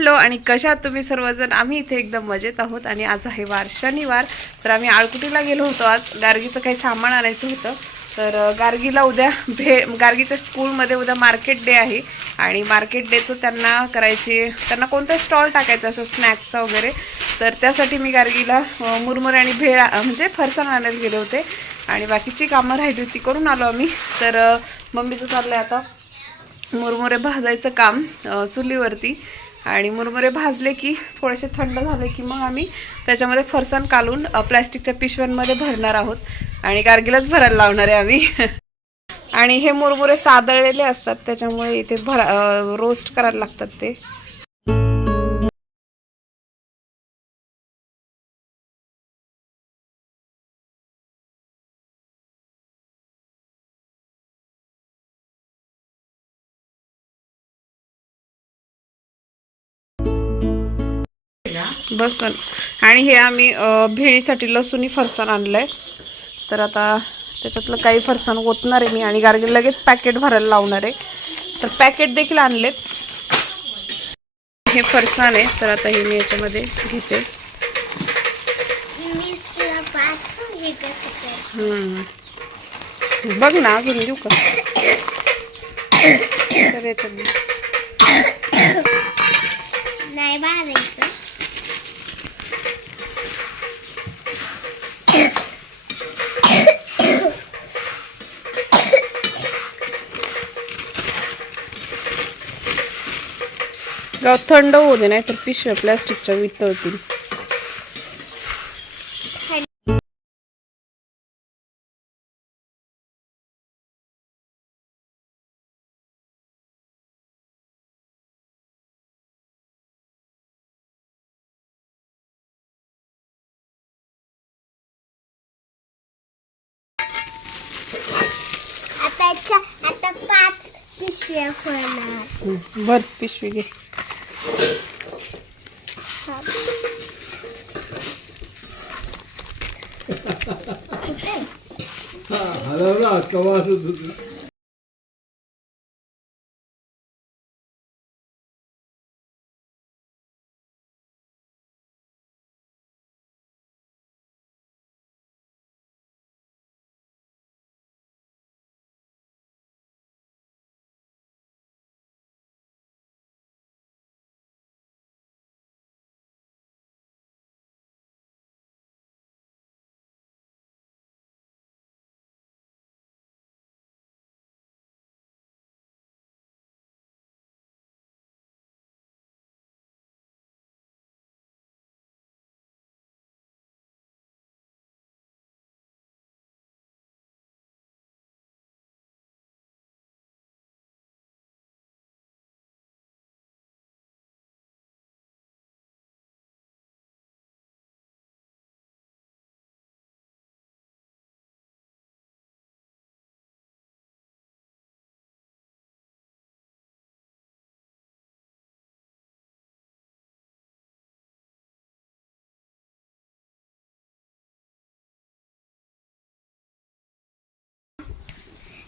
Hello आणि कशा आहात तुम्ही सर्वजण. आम्ही इथे एकदम मजेत आहोत आणि आज आहे वार शनिवार. तर आम्ही आळकुटीला गेलो होतो. आज गार्गीचं काही सामान आणायचं होतं. तर गार्गीला उद्या गार्गीच्या स्कूलमध्ये उद्या मार्केट डे आहे आणि मार्केट डेचं त्यांना कोणता स्टॉल टाकायचा असं स्नॅक्सचा वगैरे. तर त्यासाठी मी गार्गीला मुरमुरे आणि भेळ म्हणजे फरसाण आणायला गेले होते आणि बाकीची कामं राहिली होती करून आलो आम्ही. तर मम्मीचं चाललंय आता मुरमुरे भाजायचं काम चुलीवरती. आणि मुरमुरे भाजले की थोडेसे थंड झाले की मग आम्ही त्याच्यामध्ये फरसाण काढून प्लॅस्टिकच्या पिशव्यांमध्ये भरणार आहोत आणि गार्गीलाच भरायला लावणार आहे आम्ही. आणि हे मुरमुरे सादळलेले असतात त्याच्यामुळे इथे रोस्ट करायला लागतात ते. बसन आणि हे आम्ही भेळीसाठी लसूणी फरसाण आणलंय. तर आता त्याच्यातलं काही फरसाण ओतणार आहे मी आणि गार्गी लगेच पॅकेट भरायला लावणार आहे. तर पॅकेट देखील आणलेत. हे फरसाण आहे तर आता हे मी याच्यामध्ये घेते. बघ ना अजून देऊ का. तर याच्यात नाही बांधायचं. थंड होऊ दे नाही तर पिशव्या प्लॅस्टिकच्या वितळतील. आता 5 पिशव्या होणार. बर पिशवी घे. हलवला कवा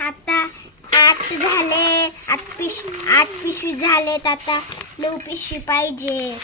आता 8 झाले. 8 पिशवी झालेत. आता 9 पिशवी पाहिजे.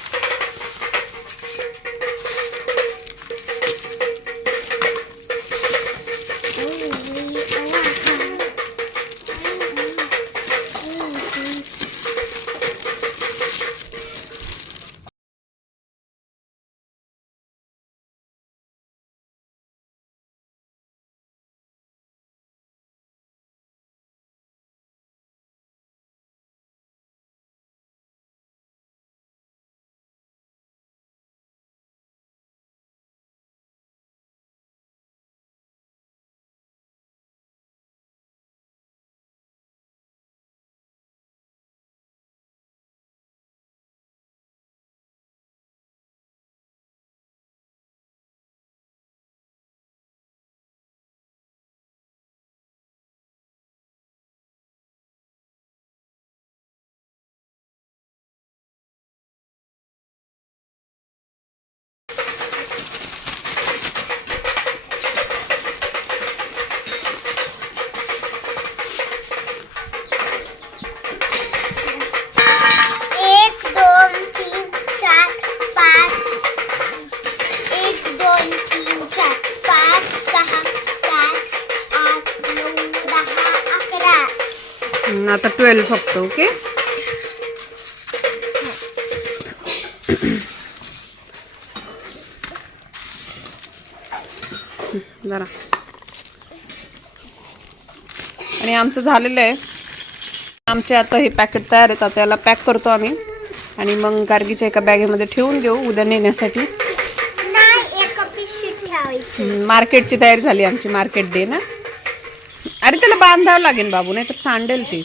आता 12 फक्त. ओके. जरा आणि आमचं झालेलं आहे. आमचे आता हे पॅकेट तयार आहेत. आता याला पॅक करतो आम्ही आणि मग गार्गीच्या एका बॅगेमध्ये ठेवून देऊ उद्या नेण्यासाठी. नाही, एक पिशवी ठेवायची. मार्केटची तयारी झाली आमची. मार्केट डे ना. अरे त्याला बांधावं लागेल बाबू, नाही तर सांडेल ती.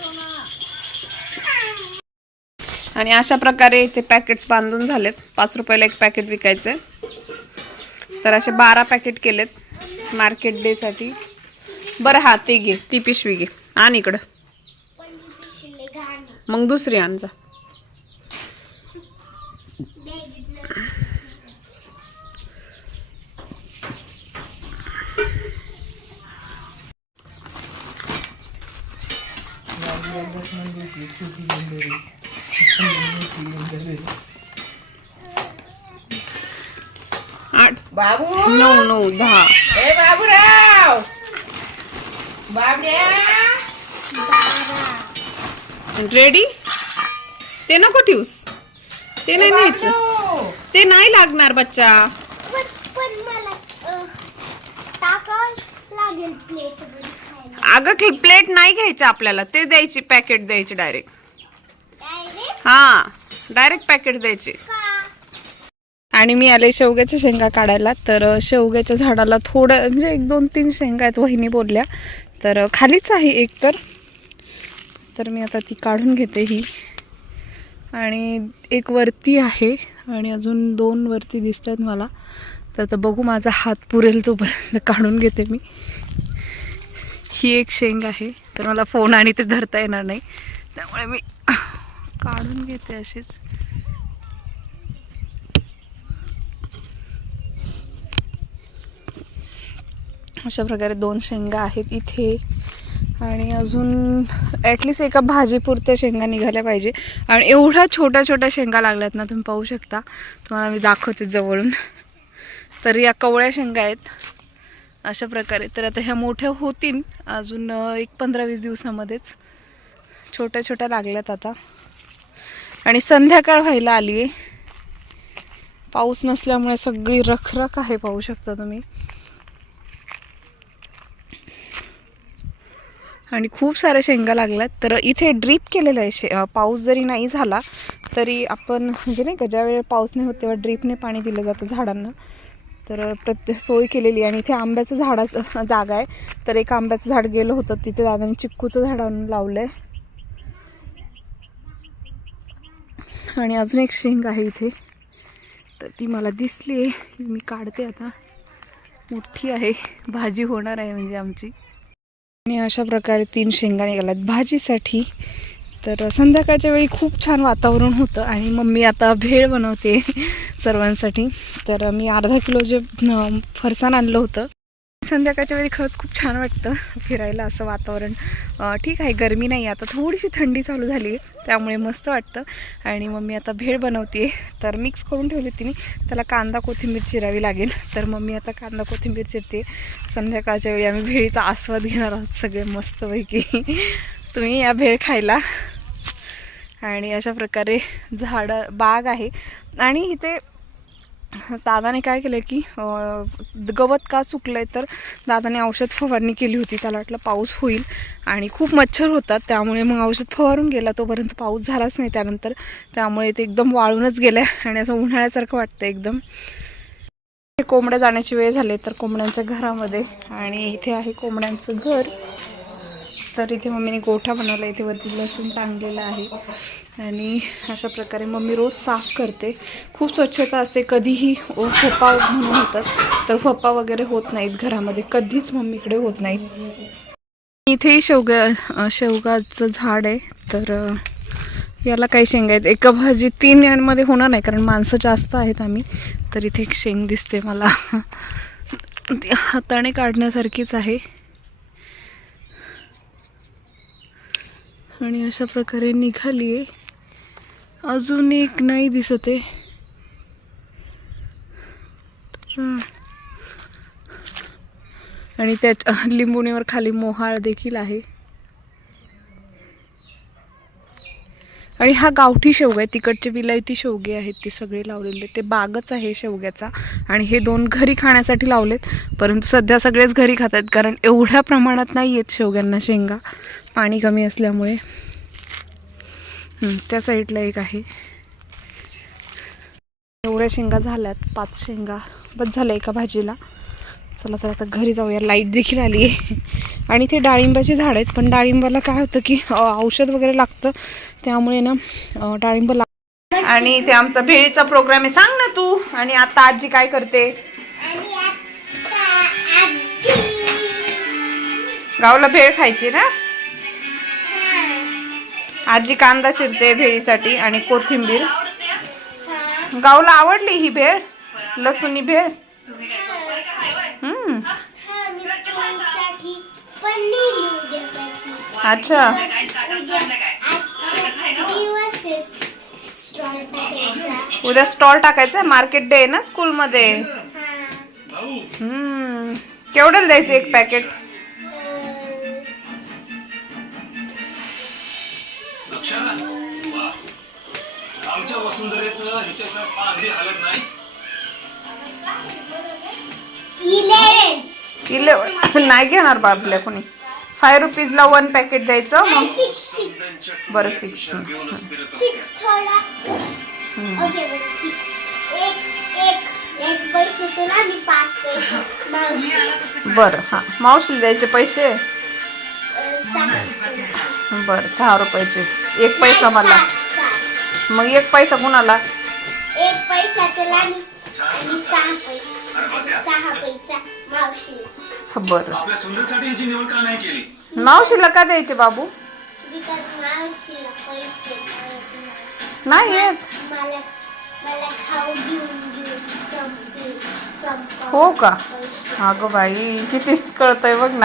आणि अशा प्रकारे ते पॅकेट्स बांधून झालेत. 5 रुपयाला एक पॅकेट विकायचं आहे. तर असे 12 पॅकेट केलेत मार्केट डे साठी. बरं हा ते घे, ती पिशवी घे. आण इकडं. मग दुसरी आण जा. बाबू 9 9 10. ए बाबूराव बाबड्या रेडी. ते नको ठेवूस, ते नाही न्यायचं. ते नाही लागणार बच्चा. पण मला टाकावं लागेल प्लेट खायला. अगं प्लेट नाही घ्यायचं आपल्याला, ते द्यायची, पॅकेट द्यायची डायरेक्ट. डायरेक्ट हा, डायरेक्ट पॅकेट द्यायचे. का? आणि मी आले शेवग्याच्या शेंगा काढायला. तर शेवग्याच्या झाडाला थोडं म्हणजे 1 2 3 शेंगा आहेत, वहिनी बोलल्या. तर खालीच आहे एक. तर मी आता ती काढून घेते ही. आणि एक वरती आहे आणि अजून 2 वरती दिसत आहेत मला. तर आता बघू माझा हात पुरेल तोपर्यंत काढून घेते मी. ही एक शेंग आहे. तर मला फोन आणि ते धरता येणार नाही, त्यामुळे मी काढून घेते अशीच. अशा प्रकारे 2 शेंगा आहेत इथे. आणि अजून ॲटलिस्ट एका भाजीपुरत्या शेंगा निघाल्या पाहिजे. आणि एवढ्या छोट्या छोट्या शेंगा लागल्यात ना, तुम्ही पाहू शकता. तुम्हाला मी दाखवते जवळून. तर या कवळ्या शेंगा आहेत अशा प्रकारे. तर आता ह्या मोठ्या होतील अजून एक 15-20 दिवसामध्येच. छोट्या छोट्या लागल्यात आता. आणि संध्याकाळ व्हायला आली आहे. पाऊस नसल्यामुळे सगळी रखरख आहे, पाहू शकता तुम्ही. आणि खूप साऱ्या शेंगा लागल्यात. तर इथे ड्रीप केलेलं आहे. पाऊस जरी नाही झाला तरी आपण म्हणजे नाही का, ज्यावेळी पाऊस नाही होत तेव्हा ड्रीपने पाणी दिलं जातं झाडांना. तर प्रत्येक सोय केलेली. आणि इथे आंब्याचं झाडाचं जागा आहे. तर एक आंब्याचं झाड गेलं होतं, तिथे दादाने चिक्कूचं झाड आणून लावलं आहे. आणि अजून एक शेंग आहे इथे. तर ती मला दिसली आहे, मी काढते आता. मोठी आहे, भाजी होणार आहे म्हणजे आमची. आणि अशा प्रकारे 3 शेंगा निघाल्यात भाजीसाठी. तर संध्याकाळच्या वेळी खूप छान वातावरण होतं. आणि मम्मी आता भेळ बनवते सर्वांसाठी. तर मी अर्धा किलो जे फरसाण आणलं होतं. संध्याकाळच्या वेळी खरंच खूप छान वाटतं फिरायला. असं वातावरण ठीक आहे, गरमी नाही. आता थोडीशी थंडी चालू झाली आहे, त्यामुळे मस्त वाटतं. आणि मम्मी आता भेळ बनवते. तर मिक्स करून ठेवली तिने. त्याला कांदा कोथिंबीर चिरावी लागेल. तर मम्मी आता कांदा कोथिंबीर चिरते. संध्याकाळच्या वेळी आम्ही भेळीचा आस्वाद घेणार आहोत सगळे मस्तपैकी. तुम्ही या भेळ खायला. आणि अशा प्रकारे बाग आहे. आणि इथे दादाने काय केलं की गवत का सुकलं आहे, तर दादाने औषध फवारणी केली होती. त्याला वाटलं पाऊस होईल आणि खूप मच्छर होतात, त्यामुळे मग औषध फवारून गेला. तोपर्यंत पाऊस झालाच नाही त्यानंतर. त्यामुळे ते एकदम वाळूनच गेलं आहे आणि असं उन्हाळ्यासारखं वाटतं एकदम. कोंबड्या जाण्याची वेळ झाली. तर कोंबड्यांच्या घरामध्ये. आणि इथे आहे कोंबड्यांचं घर. तर इथे मम्मीने गोठा बनवला. इथे वरती लसूण टांगलेला आहे. आणि अशा प्रकारे मम्मी रोज साफ करते. खूप स्वच्छता असते. कधीही फोपा म्हणून होतात, तर फोपा वगैरे होत नाहीत घरामध्ये, कधीच मम्मीकडे होत नाहीत. इथेही शेवगाचं झाड आहे. तर याला काही शेंगा आहेत. एका भाजी 3 यांमध्ये होणार नाही, कारण माणसं जास्त आहेत आम्ही. तर इथे एक शेंग दिसते मला, ती हाताने काढण्यासारखीच आहे. आणि अशा प्रकारे निघाली आहे. अजून एक नाही दिसत आहे. आणि त्या लिंबुणीवर खाली मोहाळ देखील आहे. आणि हा गावठी शेवगा आहे, तिकडचे विलायती शेवगे आहेत ते सगळे लावलेले. ते बागच आहे शेवग्याचा. आणि हे 2 घरी खाण्यासाठी लावलेत, परंतु सध्या सगळेच घरी खात आहेत कारण एवढ्या प्रमाणात नाही येत शेवग्यांना शेंगा, पाणी कमी असल्यामुळे. त्या साईडला एक आहे. एवढ्या शेंगा झाल्यात, 5 शेंगा बस झाल्या एका भाजीला. चला तर आता घरी जाऊया. लाईट देखील आली आहे. आणि ते डाळिंबाची झाड आहेत, पण डाळिंबाला काय होतं की औषध वगैरे लागतं, त्यामुळे ना डाळिंब आणि ते आमचा भेळीचा प्रोग्राम आहे. सांग ना तू. आणि आता आजी काय करते? आणि आता आजी गावला भेळ खायची ना. आजी कांदा चिरते भेळीसाठी आणि कोथिंबीर. गावला आवडली ही भेळ, लसूणी भेळ. मी स्कूलसाठी पण नेली उद्यासाठी. अच्छा. उद्या दिवस आहे स्टॉल टाकायचा. उद्या स्टॉल टाकायचा, मार्केट डे आहे ना स्कूलमध्ये. केवढ्याला द्यायचं एक पॅकेट? आमच्या वसुंधरेचं ह्याच्याशिवाय पाणी हलत नाही. 11 नाही घेणार बाबल्या कोणी. 5 रुपीजला 1 पॅकेट द्यायचं. मग 6 बरं 6. 6 थोडा. ओके बरं 6. एक पैसे तुला आणि 5 पैसे मावशी. बरं हां, मावशीला द्यायचे पैसे. 6 बरं 6 रुपयाचे. 1 पैसा मला. 7. मग 1 पैसा कुणाला? 1 पैसा तुला आणि 6 पैसे. 6 पैसा मावशीला. बरं. आपल्या सुंदरसाठी याची निवड का नाही केली? मावशीला का द्यायचे बाबू? बिकॉज मावशीला पैसे नाही येत. मला खाऊ घेऊन संपले. हो का? पैसे. अगं बाई, किती कळतंय बघ ना.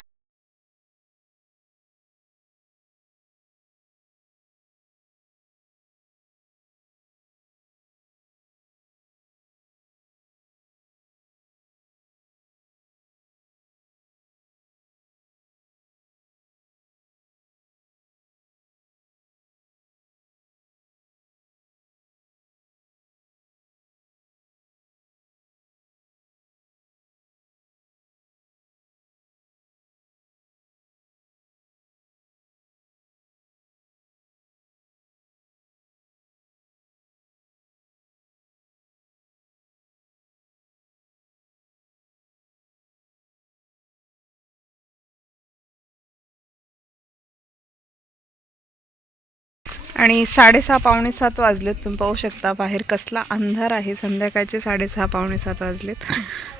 आणि 6:30 पावणे 7 वाजलेत. तुम्ही पाहू शकता बाहेर कसला अंधार आहे. संध्याकाळचे 6:30 पावणे 7 वाजलेत.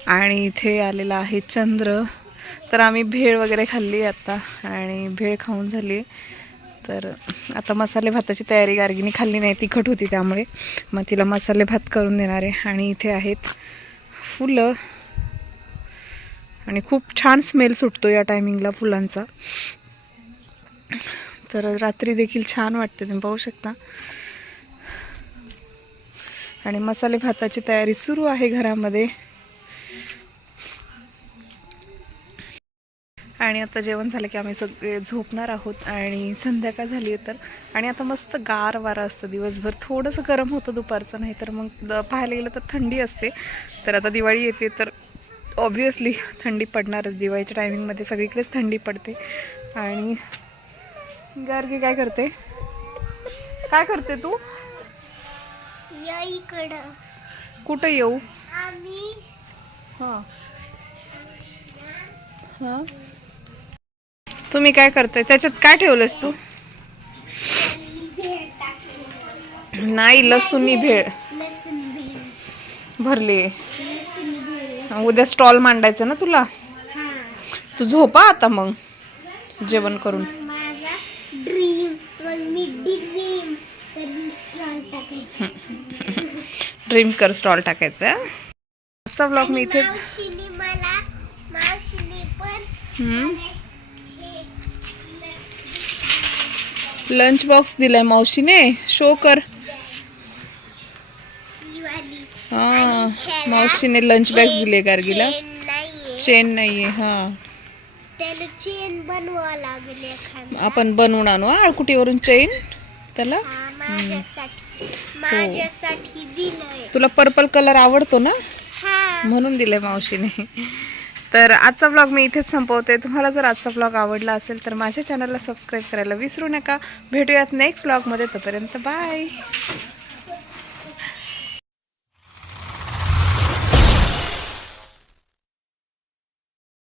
आणि इथे आलेला आहे चंद्र. तर आम्ही भेळ वगैरे खाल्ली आता, आणि भेळ खाऊन झाली. तर आता मसाले भाताची तयारी. गार्गीने खाल्ली नाही, तिखट होती त्यामुळे. मग तिला मसाले भात करून देणार आहे. आणि इथे आहेत फुलं, आणि खूप छान स्मेल सुटतो या टायमिंगला फुलांचा. तर रात्री देखील छान वाटते, तुम्ही पाहू शकता. आणि मसाले भाताची तयारी सुरू आहे घरामध्ये. आणि आता जेवण झालं की आम्ही सगळे झोपणार आहोत. आणि संध्याकाळ झाली आहे तर. आणि आता मस्त गार वारा असतं दिवसभर. थोडंसं गरम होतं दुपारचं, नाही तर मग पाहायला गेलं तर थंडी असते. तर आता दिवाळी येते तर ऑब्व्हियसली थंडी पडणारच. दिवाळीच्या टायमिंगमध्ये सगळीकडेच थंडी पडते. आणि गार्गी काय करते? काय करते तू? या इकडं. कुठं येऊ? आम्ही हां हां, तुम्ही काय करताय? त्याच्यात काय ठेवलंस तू? भेळ टाकली. नाही, लसूणी भेळ लसूण भेळ. भरली. लसूण भेळ. उद्या स्टॉल मांडायचं ना तुला. हा. तू झोपा आता मग जेवण करून. माझा ड्रीम. मग मी ड्रीम करून स्टॉल टाकायचं. ड्रीम कर स्टॉल टाकायचं. आजचा ब्लॉग मी इथे. मावशीने पण लंच बॉक्स दिलाय मावशीने. शो कर. शिवाली हा, मावशीने लंच बॅग दिले गार्गीला. नाहीये. चेन नाहीये. हा, त्याला चेन बनवावं लागेल एखादं. आपण बनवून आणू आळकुटीवरून चेन त्याला. माझ्यासाठी दिलंय. तुला पर्पल कलर आवडतो ना, हा म्हणून दिले मावशीने. तर आजचा ब्लॉग मी इथेच संपवते. तुम्हाला जर आजचा ब्लॉग आवडला असेल तर माझ्या चॅनलला सबस्क्राईब करायला विसरू नका. भेटूयात नेक्स्ट ब्लॉगमध्ये. तोपर्यंत बाय.